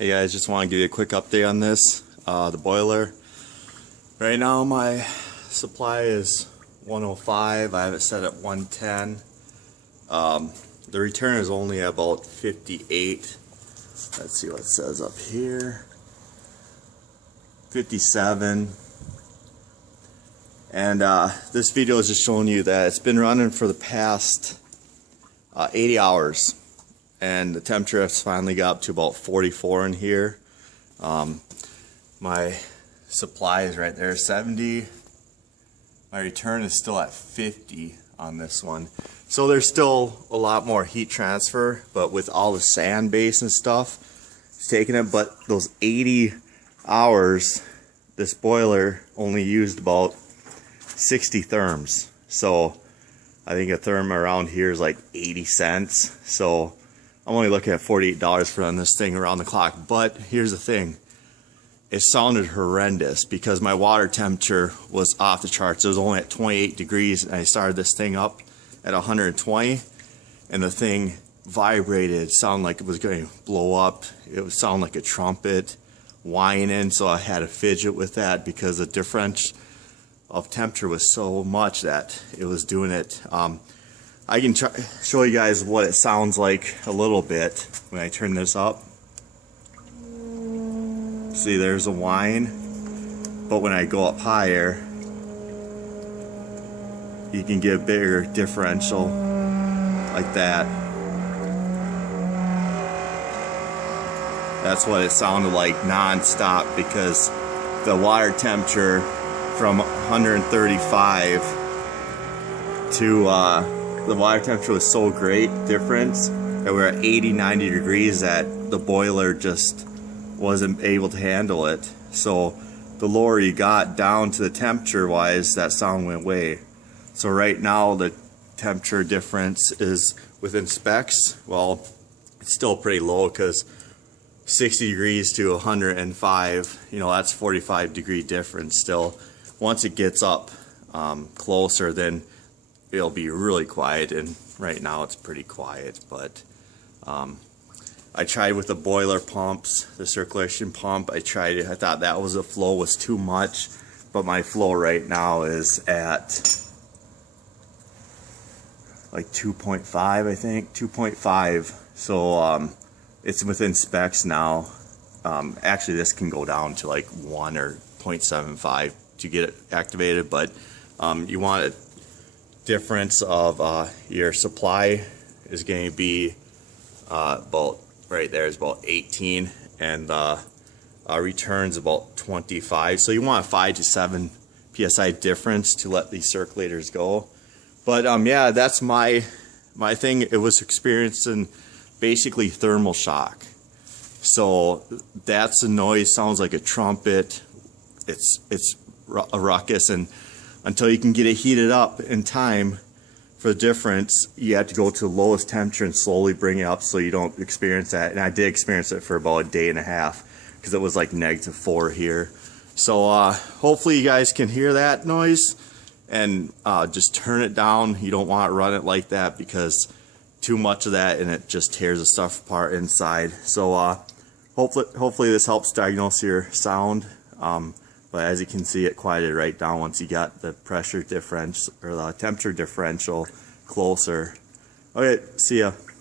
Hey guys, just want to give you a quick update on this. The boiler. Right now my supply is 105. I have it set at 110. The return is only about 58. Let's see what it says up here. 57. And this video is just showing you that it's been running for the past 80 hours. And the temperature has finally got up to about 44 in here. My supply is right there, 70. My return is still at 50 on this one. So there's still a lot more heat transfer, but with all the sand base and stuff, it's taking it. But those 80 hours, this boiler only used about 60 therms. So I think a therm around here is like 80 cents. So I'm only looking at $48 for on this thing around the clock. But here's the thing. It sounded horrendous because my water temperature was off the charts. It was only at 28 degrees and I started this thing up at 120 and the thing vibrated. It sounded like it was going to blow up. It would sound like a trumpet whining, so I had to fidget with that because the difference of temperature was so much that it was doing it. I can show you guys what it sounds like a little bit when I turn this up. See, there's a whine, but when I go up higher, you can get a bigger differential like that. That's what it sounded like non-stop because the water temperature from 135 to the water temperature was so great difference that we're at 80-90 degrees that the boiler just wasn't able to handle it. So the lower you got down to the temperature wise, that sound went away. So right now the temperature difference is within specs. Well, it's still pretty low because 60 degrees to 105, you know, that's 45 degree difference still. Once it gets up closer, then it'll be really quiet, and right now it's pretty quiet. But I tried with the boiler pumps, the circulation pump. I tried it. I thought that was the flow was too much, but my flow right now is at like 2.5, I think 2.5. So it's within specs now. Actually, this can go down to like 1 or 0.75 to get it activated, but you want a difference of your supply is going to be about right there is about 18, and returns about 25. So you want a 5 to 7 psi difference to let these circulators go. But yeah, that's my thing. It was experiencing basically thermal shock. So that's the noise. Sounds like a trumpet. It's a ruckus, and until you can get it heated up in time for the difference, you have to go to the lowest temperature and slowly bring it up so you don't experience that. And I did experience it for about a day and a half because it was like -4 here. So hopefully you guys can hear that noise, and just turn it down. You don't want to run it like that because too much of that and it just tears the stuff apart inside. So hopefully this helps diagnose your sound. But as you can see, it quieted right down once you got the pressure difference or the temperature differential closer. Okay, see ya.